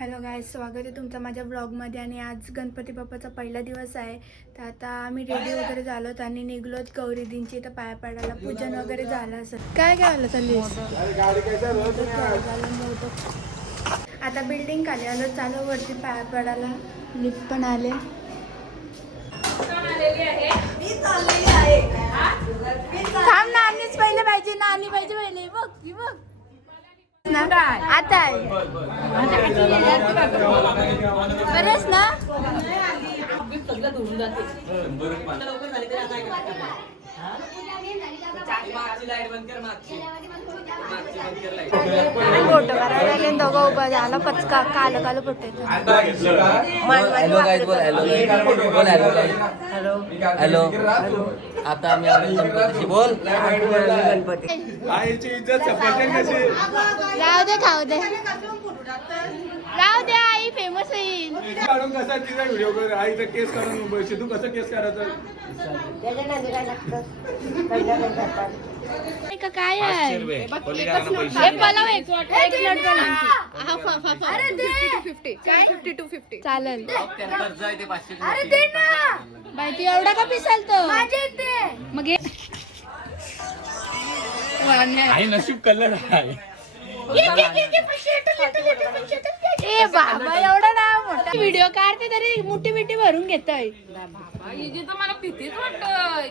Hello guys, स्वागत आहे तुमचं माझ्या ब्लॉगमध्ये. आणि आज गणपती बाप्पाचा पहिला दिवस आहे. तर आता आम्ही रेडी वगैरे झालोत आणि निघलोत गौरीदींची इथं पाया पडायला. पूजन वगैरे झालं असं. काय घ्यायला चालली? आता बिल्डिंग खाली आलो, चालू वरती पाया पडायला. लिफ्ट पण आले. थांब, नानीच पहिले पाहिजे, नानी पाहिजे पहिले. बघ बघ आता आहे बरेच ना. फोटो करायला दोघं उभा झाला पचका काल काल फोटो. हॅलो, आता आम्ही गणपतीशी बोल. राहू दे, खाऊ दे, राहू दे. आई फेमस होईल. कसा तिचा व्हिडिओ कर. आईचा केस काढून तू कसं केस करायचं. काय आहे चालेल. बाई तू एवढा का पिसाल तो मग नशीब कलर आहे. ए बाबा, एवढा ना मोठा व्हिडिओ काढते तरी मोठी मिठी भरून घेतोय. मला भीतीच वाटतंय.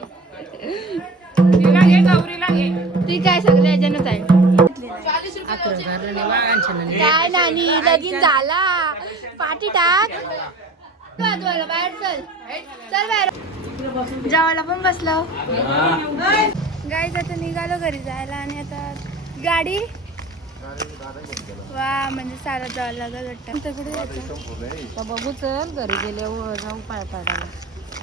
ती काय सगळं याच्यानंच आहे. काय नानी, लगीन झाला. पाठी टाक. बाहेर चल, चल बाहेर. जेवायला पण बसलो. गाईज आता निघालो घरी जायला. आणि आता गाडी वा म्हणजे सारा जायला लागत वाटतं. कुठे बघू चल, घरी गेल्यावर जाऊ पाय पाडायला.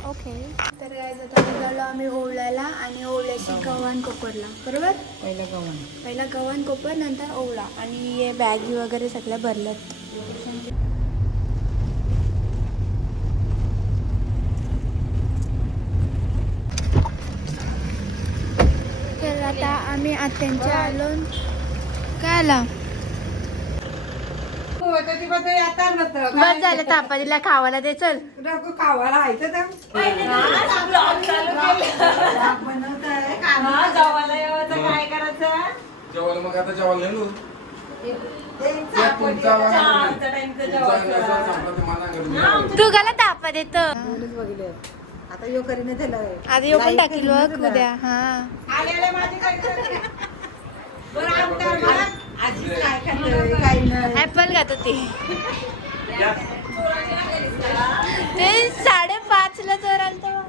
ओके. तर गाईज आता निघालो आम्ही ओवळ्याला. आणि ओवळ्याची गव्हाण कोपरला. बरोबर, पहिला गव्हाण कोपर, नंतर ओवळा. आणि हे बॅगी वगैरे सगळ्या भरल्यात. तर आता आम्ही आत्यांच्या आलो. काय आला बस झालं. तापा दिला खावायला दे. चल जेवायला मग आता जेवायला नेलो. तू गाला तापा देतो. आता यो करीने दिलं. आता यो पण टाकील बघ उद्या. हा ऍपल खात होती. ते 5:30 ला जर आलं तेव्हा.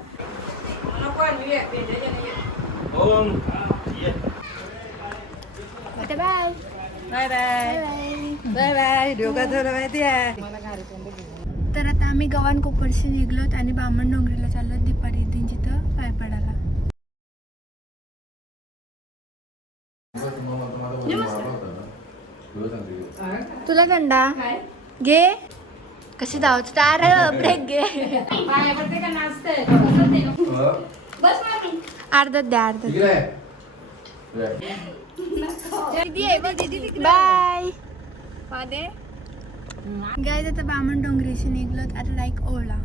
Bye bye bye. तर आता आम्ही गव्हाण कोपरशी निघलोत आणि बामण डोंगरीला चाललो दीपारी दींची तर पाय पडायला. तुला थंडा घे. कशी धावत ब्रेक घे. अर्धा द्या, अर्धा. बाय. गाईज आता बामण डोंगरीशी निघलोत. आता लाईक ओळा.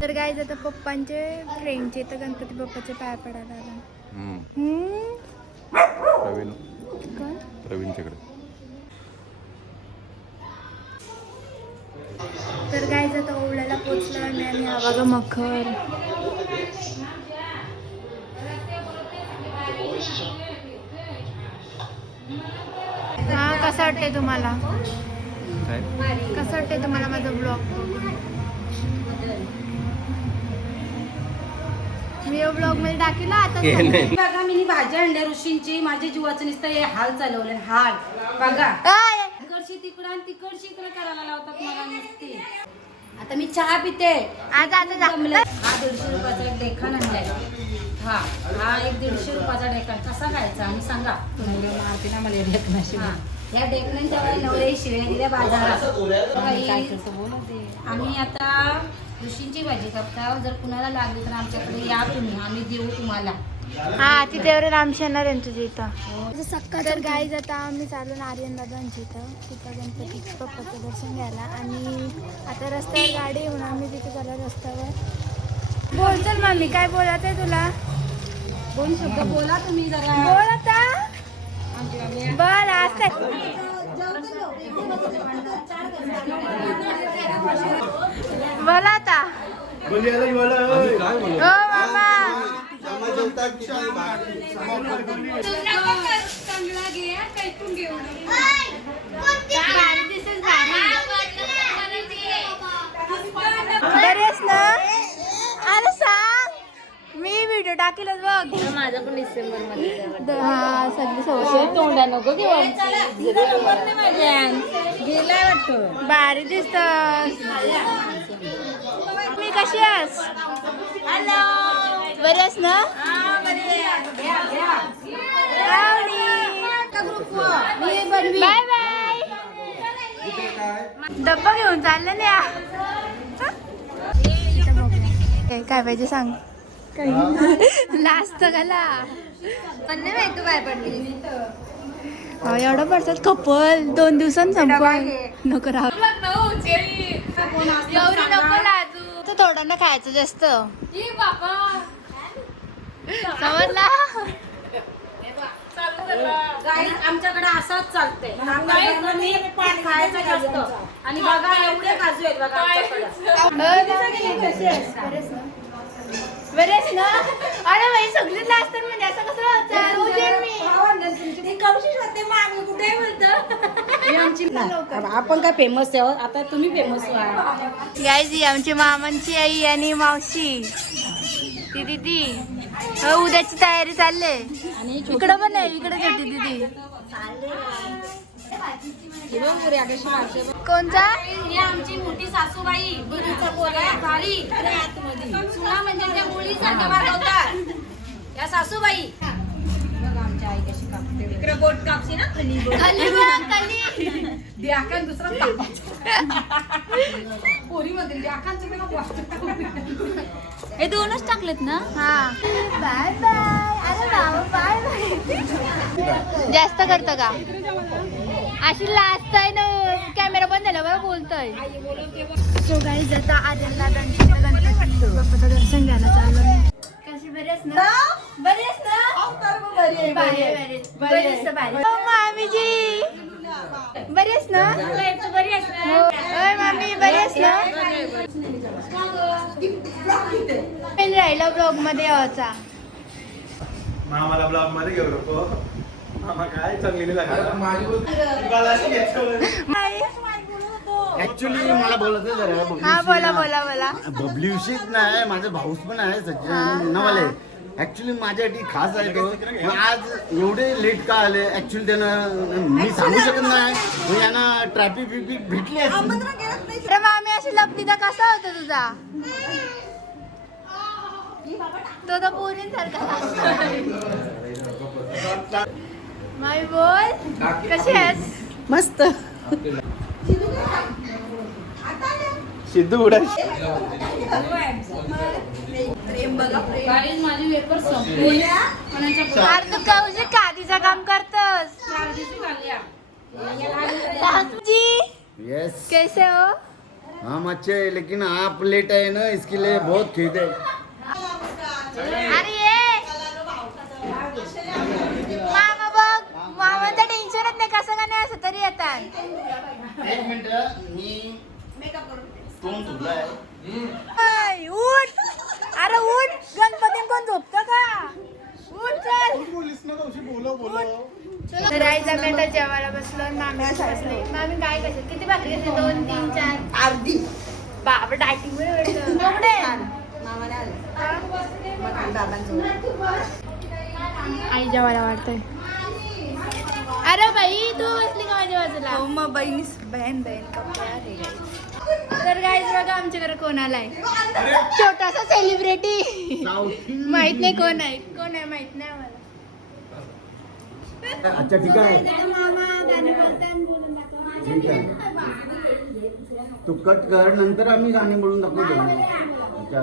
तर गाईज आता पप्पांचे फ्रेंडचे तर गणपती बाप्पाचे पाय पडायला आला. प्रवीणच्याकडे. तर गाईज आता ओवळ्याला पोचलो आणि हा बघा मखर. हा कसं वाटतंय तुम्हाला? कसं वाटतंय तुम्हाला माझा ब्लॉग? मी ब्लॉग मध्ये टाकला आता. बघा मी भाजी आणल्या ऋषींची. माझ्या जीवाचं नुसतं हे हाल चालवले. हाल बघा. तिकडची तिकडं आणि तिकडची इकडे करायला लावतात मला नुसती. आता मी चहा पिते. आता जमलं. हा 150 रुपयाचा एक डेखन आणलाय. हा एक 150 रुपयाचा डेखन कसा खायचा आणि सांगा. मारते ना मला डेखनाशी. या डेकण्यांच्या नवरे शिव्या दिल्या बाजारात. आम्ही आता ऋषींची भाजी करता. जर कुणाला लागली तर आमच्याकडे या तुम्ही, आम्ही देऊ तुम्हाला. हा तिथे रामशी येणार आहे तुझ्या इथं. तर गाईज आता आम्ही चालून आर्यन दादांच्या तिथं गणपती बाप्पाचं दर्शन घ्यायला. आणि आता रस्त्यावर गाडी आहे म्हणून आम्ही तिथे चालू रस्त्यावर. बोल चल मामी, काय बोलत आहे तुला? 2 शब्द बोला तुम्ही जरा. बोल आता बोल. आज बोला आता. हो मामा. बरेच ना. अरे सांग, मी व्हिडिओ टाकेलच बघ. माझा पण डिसेंबर मध्ये हा सगळी सवय तोंडा नको घेऊ गेलाय वाटतं. भारी दिसत. मी कशी आहेस? बरी आहेस ना? Bye bye. डब्बा घेऊन चालले ना. काय पाहिजे सांग. लास्ट घाला पण नाही माहिती काय पडली. एवढं पडतात कपल 2 दिवसांत संपल. नको राहू. तू थोडं ना खायचं जास्त. समजला. आमच्याकडे असंच चालतंय. खायचं जास्त. आणि बघा एवढे काजू आहेत बघा आमच्याकडे. बरेच ना. अरे बाई सगळे लास्ट म्हणजे असं कसं आपण काय फेमस आहे आता, तुम्ही फेमस व्हा. गायजी आमची मामांची आई आणि मावशी ती दीदी उद्याची तयारी चालले. इकडं पण आहे, इकडे छोटी दीदी. कोणता? ही आमची मोठी सासूबाई. गुरुचा बोला भारी सुना म्हणजे त्या मुलीसारख्या वागवतात या सासूबाई. बघा आमच्या आई कशी कापते. इकडे बोट कापशी ना खाली द्याकान दुसरा पोरी मध्ये द्याकांचं हे 2च टाकलेत ना. हा बाय बाय. अरे बाबा बाय बाय. जास्त करतं का? अशी लास्ट आहे ना. कॅमेरा बंद झाला बरं बोलतोय. सो गाईज आता आर्यन दादांच्या गणपती बाप्पाचं दर्शन घ्यायला चाललो. कशी बरेच ना? बरेच ना? बरेच मामीजी बरेच ना? मामी बरेच ना? राहिला ब्लॉग मध्ये यायचा. मामाला ब्लॉग मध्ये घेऊ नको. मामा काय चांगली ऍक्च्युली मला बोलायचं जरा. हा बोला बोला बोला. बबलीविषयीच नाही, माझा भाऊस पण आहे सचिन नवाले. ऍक्च्युली माझ्यासाठी खास आहे तो. मग आज एवढे लेट का आले ऍक्च्युली त्यानं मी सांगू शकत नाही. मग यांना ट्रॅफिक बिफिक भेटली असती. अरे मामी अशी लपती तर कसा होता तुझा? तो तर पोरींसारखा. मामी बोल कशी आहेस? मस्त. सिद्धू उडा. माझी वेपर संपली. अरे तू कौशी कादीचं काम करतोस. सासूजी यस कैसे हो? हम अच्छे हैं, लेकिन आप लेट आए ना इसके लिए बहुत खेद है. अरे ये मामा बघ, मामाचं टेन्शनच नाही. कसं का नाही असं तरी येतात. 1 मिनिट मी तोंड धुतलाय. ऐ, उठ. अरे उठ. गणपती कोण झोपतं का? उठ चल. तर आईचा बेटा जेवायला बसलो. मामी सासले. मामी काय कशी किती भाकरी घेतली? 2 3 4 अर्धी. बाबा डायटिंग आई जेवायला वाटतंय. अरे बाई तू बसली का माझ्या बाजूला? मग बहीण कपडे. तर गाईज बघा आमच्या घरी कोण आलाय. छोटासा सेलिब्रिटी. माहित नाही कोण आहे. कोण आहे माहित नाही आम्हाला. अच्छा ठीक आहे. मामा गाणी बोलताना बोलून दाखव. ठीक आहे. तू कट कर, नंतर आम्ही गाणी बोलून दाखवतो. अच्छा.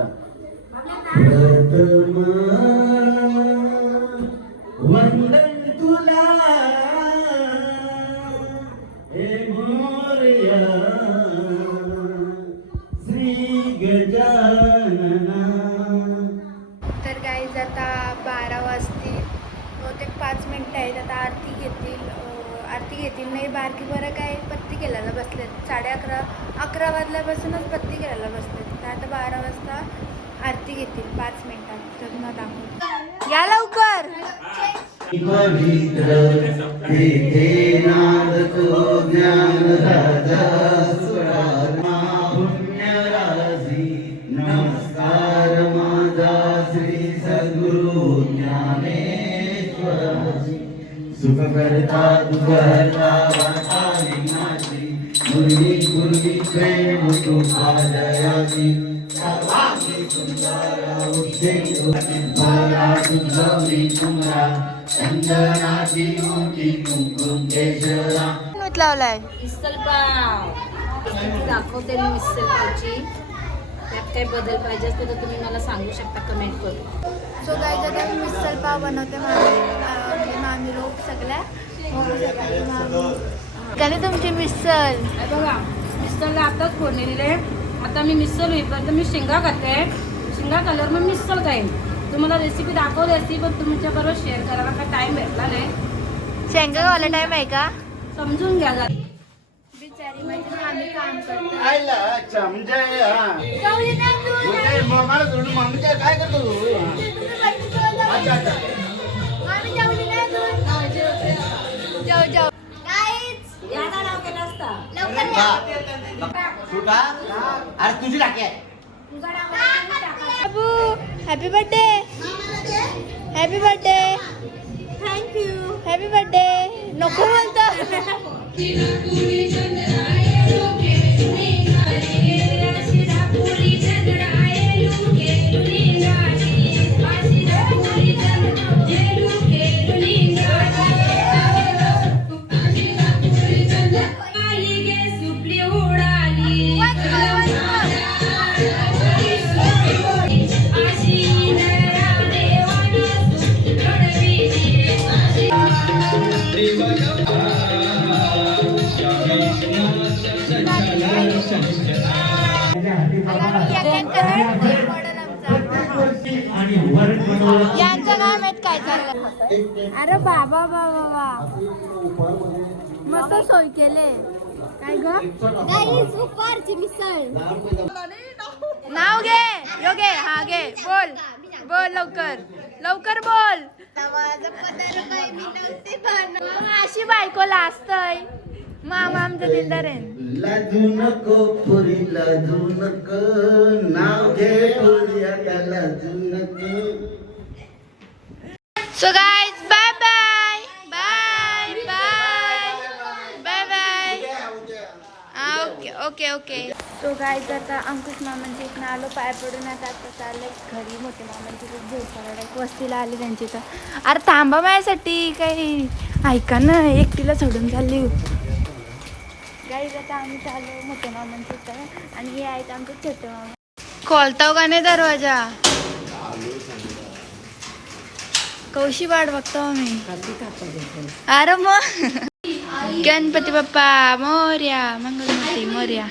वंदन तुला हे मोरया श्री गजानना. तर गाईज आता 12 वाजतील, बहुतेक 5 मिनिटं आहेत. आता आरती घेतील नाही. बारकी बरं काय पत्ती केल्याला बसलेत. 11:30 वाजल्यापासूनच पत्ती केल्याला बसलेत. तर आता 12 वाजता आरती घेतील 5 मिनिटात. तर मग दाखवू या लवकर. पवित्र तेथे नाद तो ज्ञान राजा सुरात्मा पुण्यराजी. नमस्कार माझा श्री सद्गुरु ज्ञानेश्वराजी. सुख करता दुःखहर्ता वार्ता विघ्नाची. गुरुनी प्रेम तू पाजयाची. सर्वांगी सुंदर उद्देश मला तुझी तुमरा. चंदनाची मोठी कुंकुम केशरा. लावलाय मिसल पाव दाखवते मी. मिसल पावची त्यात काही बदल पाहिजे असते तर तुम्ही मला सांगू शकता कमेंट करून. सो गाईज आता मी मिसल पाव बनवते. म्हणजे मामी लोक सगळ्या काय तुमची मिसल. बघा मिसलला आताच फोडणी दिले. आता मी मिसल होईपर्यंत मी शेंगा खाते. शेंगा खाल्ल्यावर मग मिसल खाईन. तुम्हाला रेसिपी दाखवली असती पण तुमच्याबरोबर शेअर करायला काय टाइम भेटला नाही. शेंगा वाला टाइम आहे का समजून घ्या जरा. बिचारी म्हणजे आम्ही काम करतो. आयला अच्छा म्हणजे मला सोडून मम्मी काय करतो तू. अच्छा अच्छा. जाऊ याचा नाव केलं असता. अरे तुझी टाकी आहे. तुझा नाव टाका. बाबू happy birthday. Happy birthday. Thank you. Happy birthday. नको बोलतो. यांचं काय माहित काय चाललं. अरे बाबा बाबा मस्त सोय केले. काय ग उपवारची मिसळ. नाव घे योगे. हा घे. बोल बोल लवकर लवकर बोल. अशी बायको लाजतय. मामा आमचं दिलदार आहे. लाजू नको पुरी लाजू नको. नाव घे पुरी आता लाजू नको. So guys bye bye bye bye bye bye. Okay okay. So guys आता अंकुश मामांच्या इथनं आलो. पाय पडून आता चाललंय घरी. मोठे मामांची खूप झोप वस्तीला आली त्यांची. तर अरे थांबा माझ्यासाठी काही ऐका ना. एकटीला सोडून चालली गाईज. आता आम्ही चाललो मोठ्या मामांच्या इथं आणि हे आहेत आमचे छोटे मामा. खोलताव का नाही दरवाजा. कौशी वाट बघतो आम्ही. अरे मग गणपती बाप्पा मोर्या. मंगलमूर्ती मोर्या.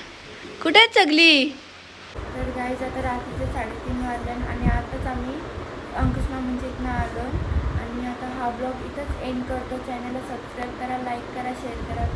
कुठे आहेत सगळी. तर गाईज आता रात्रीचे 3:30 वाजले आणि आताच आम्ही अंकुश मामांच्या इथनं आलो. आणि आता हा ब्लॉग इथंच एंड करतो. चॅनलला सबस्क्राईब करा, लाईक करा, शेअर करा.